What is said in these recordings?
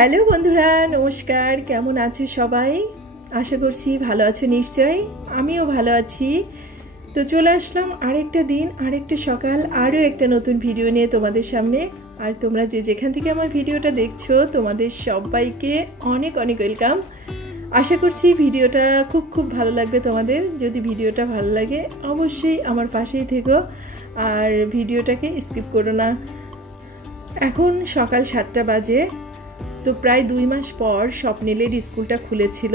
Hello বন্ধুরা, নমস্কার। কেমন আছো সবাই? আশা করছি ভালো আছো নিশ্চয়ই। আমিও ভালো আছি। তো চলে আসলাম আরেকটা দিন, আরেকটা সকাল, আরও একটা নতুন ভিডিও নিয়ে তোমাদের সামনে। আর তোমরা যে যেখান থেকে আমার ভিডিওটা দেখছো, তোমাদের সবাইকে অনেক অনেক ওয়েলকাম। আশা করছি ভিডিওটা খুব ভালো লাগবে তোমাদের। যদি ভিডিওটা ভালো লাগে অবশ্যই আমার পাশেই থেকো আর ভিডিওটাকে স্কিপ করো না। এখন সকাল 7টা বাজে। তো প্রায় 2 মাস পর স্বপ্নিলের স্কুলটা খুলেছিল।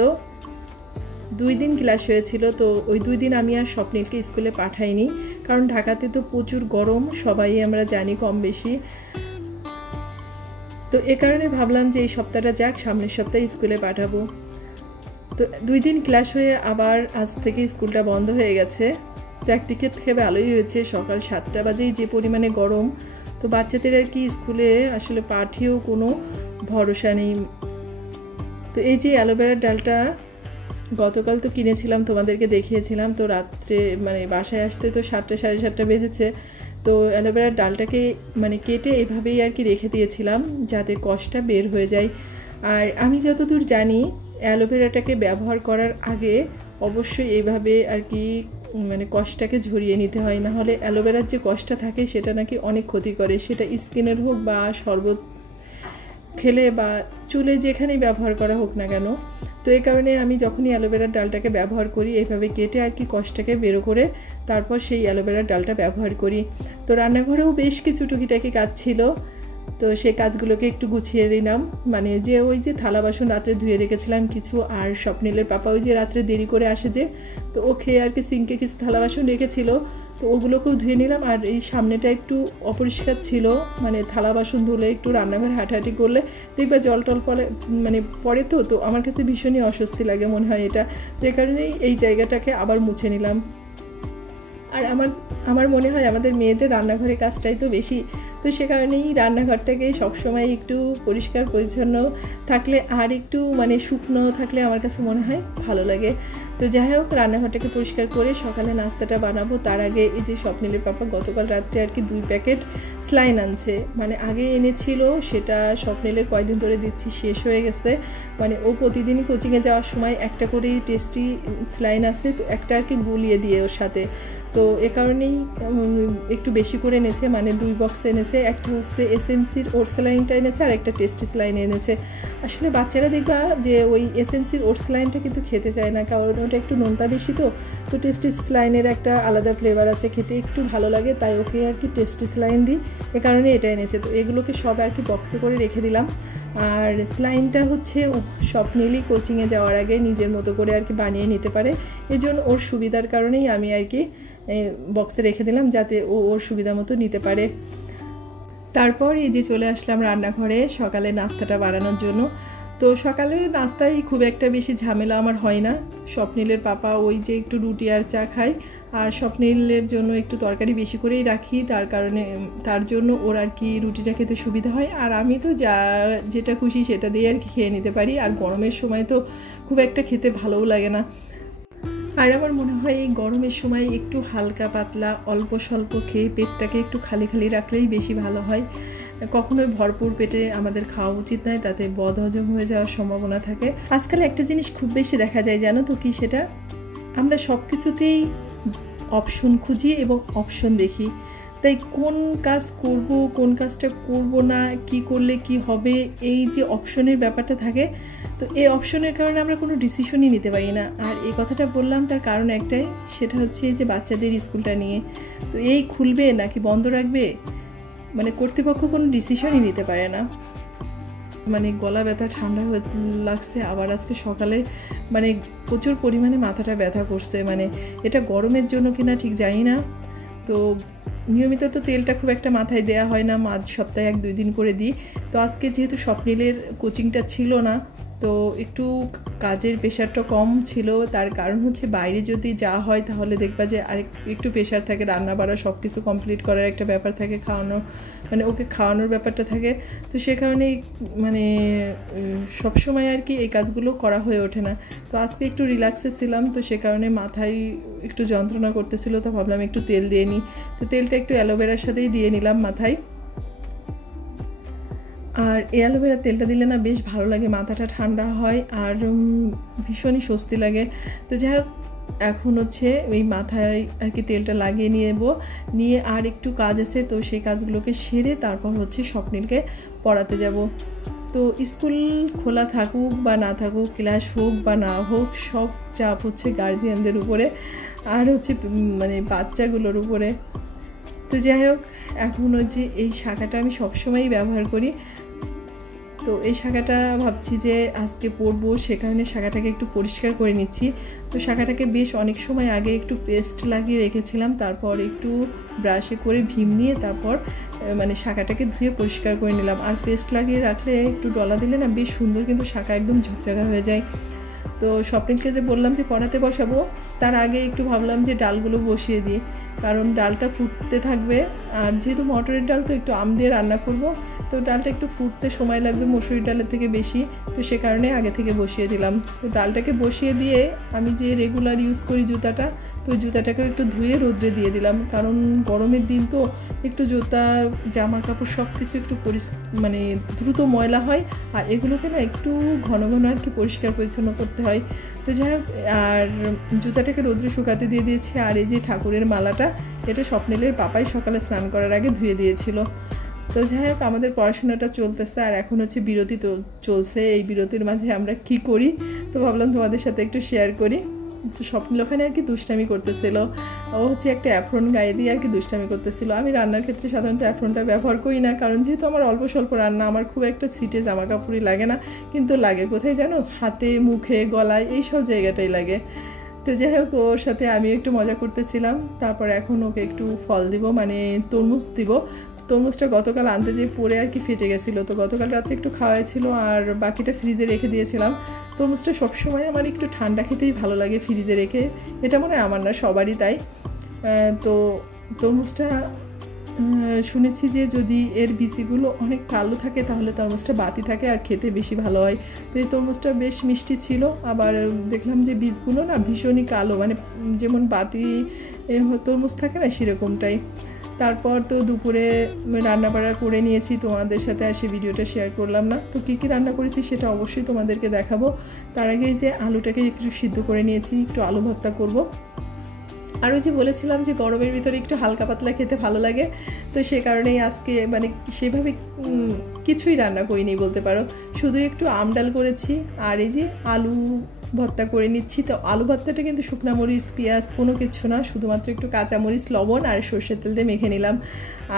2 দিন ক্লাস হয়েছিল। তো ওই 2 দিন আমি আর স্বপ্নিলকে স্কুলে পাঠাইনি, কারণ ঢাকাতে তো প্রচুর গরম, সবাই আমরা জানি কম বেশি। তো এ কারণে ভাবলাম যে এই সপ্তাহটা যাক, সামনের সপ্তাহে স্কুলে পাঠাবো। তো 2 দিন ক্লাস হয়ে আবার আজ থেকে স্কুলটা বন্ধ হয়ে গেছে। তো একদিকে থেকে ভালোই হয়েছে, সকাল 7টা বাজেই যে পরিমাণে গরম। তো বাচ্চাদের আর কি স্কুলে আসলে পাঠিয়েও কোনো ভরসা নেই। তো এই যে অ্যালোভেরার ডালটা গতকাল তো কিনেছিলাম, তোমাদেরকে দেখিয়েছিলাম। তো রাত্রে বাসায় আসতে তো 7টা সাড়ে 7টা বেজেছে। তো অ্যালোভেরার ডালটাকে কেটে এভাবেই আর কি রেখে দিয়েছিলাম, যাতে কষটা বের হয়ে যায়। আর আমি যতদূর জানি অ্যালোভেরাটাকে ব্যবহার করার আগে অবশ্যই এইভাবে আর কি কষটাকে ঝরিয়ে নিতে হয়, না হলে অ্যালোভেরার যে কষটা থাকে সেটা নাকি অনেক ক্ষতি করে, সেটা স্কিনের হোক বা শরবত খেলে বা চুলে যেখানেই ব্যবহার করা হোক না কেন। তো এই কারণে আমি যখনই অ্যালোভেরার ডালটাকে ব্যবহার করি এইভাবে কেটে আর কি কষটাকে বেরো করে তারপর সেই অ্যালোভেরার ডালটা ব্যবহার করি। তো রান্নাঘরেও বেশ কিছু টুকিটাকি কাজ ছিল, তো সেই কাজগুলোকে একটু গুছিয়ে দিলাম। যে ওই যে থালা বাসন রাত্রে ধুয়ে রেখেছিলাম কিছু, আর স্বপ্নিলের পাপা ওই যে রাত্রে দেরি করে আসে যে, তো ও খেয়ে আর কি সিঙ্কে কিছু থালা বাসন রেখেছিল, তো ওগুলোকেও ধুয়ে নিলাম। আর এই সামনেটা একটু অপরিষ্কার ছিল, থালা বাসন ধুলে একটু রান্নাঘরে হাঁটাহাঁটি করলে দেখবা জল টল পড়ে। তো আমার কাছে ভীষণই অস্বস্তি লাগে মনে হয় এটা, যে কারণেই এই জায়গাটাকে আবার মুছে নিলাম। আর আমার মনে হয় আমাদের মেয়েদের রান্নাঘরে কাজটাই তো বেশি, তো সে কারণেই রান্নাঘরটাকে সবসময় একটু পরিষ্কার পরিচ্ছন্ন থাকলে আর একটু শুকনো থাকলে আমার কাছে মনে হয় ভালো লাগে। তো যাই হোক, রান্নাঘরটাকে পরিষ্কার করে সকালে নাস্তাটা বানাবো। তার আগে এই যে স্বপ্নিলের পাপা গতকাল রাত্রে আর কি 2 প্যাকেট স্লাইন আনছে। আগে এনেছিল, সেটা স্বপ্নিলের কয়দিন ধরে দিচ্ছি, শেষ হয়ে গেছে। ও প্রতিদিনই কোচিংয়ে যাওয়ার সময় একটা করেই টেস্টি স্লাইন আছে, তো একটা আর কি গুলিয়ে দিয়ে ওর সাথে। তো এ কারণেই একটু বেশি করে এনেছে, 2 বক্স এনেছে। একটা হচ্ছে এসএনসির ওটস স্যালাইনটা এনেছে আর একটা টেস্টি স্যালাইন এনেছে। আসলে বাচ্চারা দেখবা যে ওই এসএনসির ওটস স্যালাইনটা কিন্তু খেতে চায় না, কারণ ওটা একটু নোনতা বেশি। তো টেস্টি স্যালাইনের একটা আলাদা ফ্লেভার আছে, খেতে একটু ভালো লাগে, তাই ওকে আর কি টেস্টি স্যালাইন দিই, এ কারণে এটা এনেছে। তো এগুলোকে সব আর কি বক্সে করে রেখে দিলাম। আর স্লাইনটা হচ্ছে স্বপ্নিলই কোচিংয়ে যাওয়ার আগে নিজের মতো করে আর কি বানিয়ে নিতে পারে, এজন্য ওর সুবিধার কারণেই আমি আর কি বক্সে রেখে দিলাম, যাতে ও ওর সুবিধা মতো নিতে পারে। তারপর এই যে চলে আসলাম রান্নাঘরে সকালে নাস্তাটা বানানোর জন্য। তো সকালে নাস্তায় খুব একটা বেশি ঝামেলা আমার হয় না। স্বপ্নিলের পাপা ওই যে একটু রুটি আর চা খায়, আর স্বপ্নিলের জন্য একটু তরকারি বেশি করেই রাখি, তার জন্য ওর আর কি রুটিটা খেতে সুবিধা হয়। আর আমি তো যেটা খুশি সেটা দিয়ে আর কি খেয়ে নিতে পারি। আর গরমের সময় তো খুব একটা খেতে ভালোও লাগে না। আর আমার মনে হয় এই গরমের সময় একটু হালকা পাতলা অল্প স্বল্প খেয়ে পেটটাকে একটু খালি খালি রাখলেই বেশি ভালো হয়। কখনোই ভরপুর পেটে আমাদের খাওয়া উচিত নয়, তাতে বদহজম হয়ে যাওয়ার সম্ভাবনা থাকে। আজকাল একটা জিনিস খুব বেশি দেখা যায়, জানো তো কি সেটা? আমরা সব কিছুতেই অপশন খুঁজি এবং অপশন দেখি। তাই কোন কাজ করব, কোন কাজটা করব না, কি করলে কি হবে, এই যে অপশনের ব্যাপারটা থাকে, তো এই অপশনের কারণে আমরা কোনো ডিসিশনই নিতে পারি না। আর এই কথাটা বললাম তার কারণ একটাই, সেটা হচ্ছে যে বাচ্চাদের স্কুলটা নিয়ে। তো এই খুলবে নাকি বন্ধ রাখবে, কর্তৃপক্ষ কোনো ডিসিশনই নিতে পারে না। গলা ব্যথা, ঠান্ডা লাগছে, আবার আজকে সকালে প্রচুর পরিমাণে মাথাটা ব্যথা করছে। এটা গরমের জন্য কিনা ঠিক জানি না। তো নিয়মিত তো তেলটা খুব একটা মাথায় দেওয়া হয় না, সপ্তাহে 1-2 দিন করে দিই। তো আজকে যেহেতু স্বপ্নিলের কোচিংটা ছিল না, তো একটু কাজের প্রেশারটা কম ছিল। তার কারণ হচ্ছে বাইরে যদি যাওয়া হয় তাহলে দেখবা যে একটু প্রেশার থাকে, রান্না বাড়া সব কিছু কমপ্লিট করার একটা ব্যাপার থাকে, খাওয়ানো ওকে খাওয়ানোর ব্যাপারটা থাকে। তো সে কারণেই সবসময় আর কি এই কাজগুলো করা হয়ে ওঠে না। তো আজকে একটু রিল্যাক্সে ছিলাম, তো সে কারণে মাথায় একটু যন্ত্রণা করতেছিল, তো ভাবলাম একটু তেল দিয়ে নিই। তো তেলটা একটু অ্যালোভেরার সাথেই দিয়ে নিলাম মাথায়। আর এই অ্যালোভেরা তেলটা দিলে না বেশ ভালো লাগে, মাথাটা ঠান্ডা হয় আর ভীষণই স্বস্তি লাগে। তো যাই হোক, এখন হচ্ছে ওই মাথায় আর কি তেলটা লাগিয়ে নিয়ে আর একটু কাজ আছে, তো সেই কাজগুলোকে সেরে তারপর হচ্ছে স্বপ্নিলকে পড়াতে যাব। তো স্কুল খোলা থাকুক বা না থাকুক, ক্লাস হোক বা না হোক, সব চাপ হচ্ছে গার্জিয়ানদের উপরে আর হচ্ছে মানে বাচ্চাগুলোর উপরে। তো যাই হোক, এখন হচ্ছে এই শাখাটা আমি সবসময়ই ব্যবহার করি। তো এই শাখাটা ভাবছি যে আজকে পরবো, সে কারণে শাখাটাকে একটু পরিষ্কার করে নিচ্ছি। তো শাখাটাকে বেশ অনেক সময় আগে একটু পেস্ট লাগিয়ে রেখেছিলাম, তারপর একটু ব্রাশে করে ভীম নিয়ে তারপর মানে শাখাটাকে ধুয়ে পরিষ্কার করে নিলাম। আর পেস্ট লাগিয়ে রাখলে একটু ডলা দিলে না বেশ সুন্দর কিন্তু শাখা একদম ঝকঝকা হয়ে যায়। তো স্বপ্নিলকে যে বললাম যে পড়াতে বসাবো, তার আগে একটু ভাবলাম যে ডালগুলো বসিয়ে দিই, কারণ ডালটা ফুটতে থাকবে। আর যেহেতু মটরের ডাল, তো একটু আম দিয়ে রান্না করব, তো ডালটা একটু ফুটতে সময় লাগবে মসুরির ডালের থেকে বেশি, তো সে কারণে আগে থেকে বসিয়ে দিলাম। তো ডালটাকে বসিয়ে দিয়ে আমি যে রেগুলার ইউজ করি জুতাটা, তো জুতাটাকেও একটু ধুয়ে রোদ্রে দিয়ে দিলাম, কারণ গরমের দিন তো একটু জুতা জামা কাপড় সব কিছু একটু মানে দ্রুত ময়লা হয়, আর এগুলোকে না একটু ঘন ঘন আর কি পরিষ্কার পরিচ্ছন্ন করতে হয়। তো যাই হোক, আর জুতাটাকে রোদ্রে শুকাতে দিয়ে দিয়েছি। আর এই যে ঠাকুরের মালাটা, এটা স্বপ্নিলের পাপাই সকালে স্নান করার আগে ধুয়ে দিয়েছিল। তো যাই হোক, আমাদের পড়াশোনাটা চলতেছে আর এখন হচ্ছে বিরতি তো চলছে। এই বিরতির মাঝে আমরা কি করি, তো ভাবলাম তোমাদের সাথে একটু শেয়ার করি। তো স্বপ্নিল ওখানে আর কি দুষ্টামি করতেছিল, ও হচ্ছে একটা অ্যাফ্রন গায়ে দিয়ে আর কি দুষ্টামি করতেছিল। আমি রান্নার ক্ষেত্রে সাধারণত অ্যাফ্রনটা ব্যবহার করি না, কারণ যেহেতু আমার অল্প স্বল্প রান্না, আমার খুব একটা সিটে জামা কাপড়ই লাগে না, কিন্তু লাগে কোথায় জানো, হাতে, মুখে, গলায়, এই সব জায়গাটাই লাগে। তো যাই হোক, ওর সাথে আমি একটু মজা করতেছিলাম। তারপর এখন ওকে একটু ফল দিব, মানে তরমুজ দিব। তরমুজটা গতকাল আনতে যেয়ে পড়ে আর কি ফেটে গেছিলো, তো গতকাল রাত্রে একটু খাওয়া ছিল আর বাকিটা ফ্রিজে রেখে দিয়েছিলাম। তরমুজটা সবসময় আমার একটু ঠান্ডা খেতেই ভালো লাগে ফ্রিজে রেখে, এটা মনে হয় আমার না, সবারই তাই। তো তরমুজটা শুনেছি যে যদি এর বিচিগুলো অনেক কালো থাকে তাহলে তরমুজটা বাতি থাকে আর খেতে বেশি ভালো হয়। তো এই তরমুজটা বেশ মিষ্টি ছিল, আবার দেখলাম যে বীজগুলো না ভীষণই কালো, মানে যেমন বাতি তরমুজ থাকে না সেরকমটাই। তারপর তো দুপুরে রান্নাবাড়া করে নিয়েছি, তোমাদের সাথে আর সে ভিডিওটা শেয়ার করলাম না। তো কী কী রান্না করেছি সেটা অবশ্যই তোমাদেরকে দেখাবো। তার আগে যে আলুটাকে একটু সিদ্ধ করে নিয়েছি, একটু আলু ভর্তা করব। আর ওই যে বলেছিলাম যে গরমের ভিতরে একটু হালকা পাতলা খেতে ভালো লাগে, তো সে কারণেই আজকে মানে সেভাবে কিছুই রান্না করিনি বলতে পারো, শুধু একটু আম ডাল করেছি আর এই যে আলু ভর্তা করে নিচ্ছি। তো আলু ভর্তাটা কিন্তু শুকনা মরিচ, পেঁয়াজ কোনো কিছু না, শুধুমাত্র একটু কাঁচামরিচ, লবণ আর সর্ষের তেল দিয়ে মেখে নিলাম।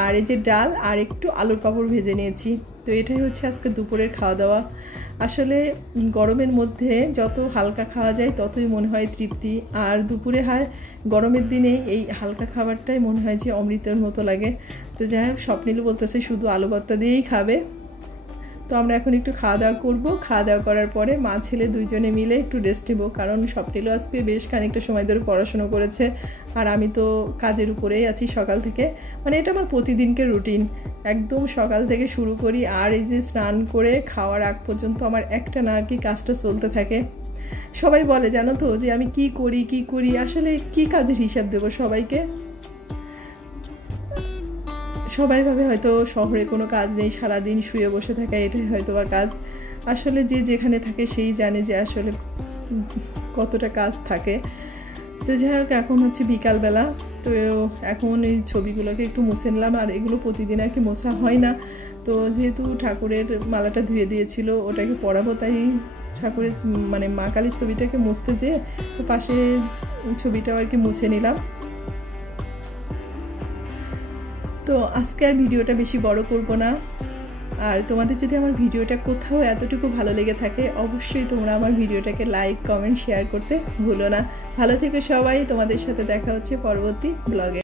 আর এই যে ডাল আর একটু আলুর পাঁপড় ভেজে নিয়েছি। তো এটাই হচ্ছে আজকে দুপুরের খাওয়া দাওয়া। আসলে গরমের মধ্যে যত হালকা খাওয়া যায় ততই মনে হয় তৃপ্তি, আর দুপুরে হয় গরমের দিনে এই হালকা খাবারটাই মনে হয় যে অমৃতের মতো লাগে। তো যাই হোক, স্বপ্নিল বলতেছে শুধু আলু ভর্তা দিয়েই খাবে। তো আমরা এখন একটু খাওয়া দাওয়া করবো, খাওয়া দাওয়া করার পরে মা ছেলে দুইজনে মিলে একটু রেস্ট নেবো, কারণ স্বপ্নিলও আজকে বেশ খানিকটা সময় ধরে পড়াশোনা করেছে আর আমি তো কাজের উপরেই আছি সকাল থেকে, মানে এটা আমার প্রতিদিনকে রুটিন, একদম সকাল থেকে শুরু করি আর এই যে স্নান করে খাওয়ার আগ পর্যন্ত আমার একটা না আর কি কাজটা চলতে থাকে। সবাই বলে জানো তো যে আমি কি করি, আসলে কি কাজের হিসাব দেবো সবাইকে। সবাই ভাবে হয়তো শহরে কোনো কাজ নেই, সারাদিন শুয়ে বসে থাকা এটাই হয়তো বা কাজ। আসলে যে যেখানে থাকে সেই জানে যে আসলে কতটা কাজ থাকে। তো যাই হোক, এখন হচ্ছে বিকালবেলা, তো এখন এই ছবিগুলোকে একটু মুছে নিলাম, আর এগুলো প্রতিদিন আর কি মোছা হয় না। তো যেহেতু ঠাকুরের মালাটা ধুয়ে দিয়েছিল, ওটাকে পরাবো, তাই ঠাকুরের মানে মা কালীর ছবিটাকে মুছতে যেয়ে তো পাশে ছবিটাও আর কি মুছে নিলাম। তো আজকে আর ভিডিওটা বেশি বড় করব না, আর তোমাদের যদি আমার ভিডিওটা কোথাও এতটুকু ভালো লেগে থাকে অবশ্যই তোমরা আমার ভিডিওটাকে লাইক, কমেন্ট, শেয়ার করতে ভুলো না। ভালো থেকো সবাই, তোমাদের সাথে দেখা হচ্ছে পরবর্তী ব্লগে।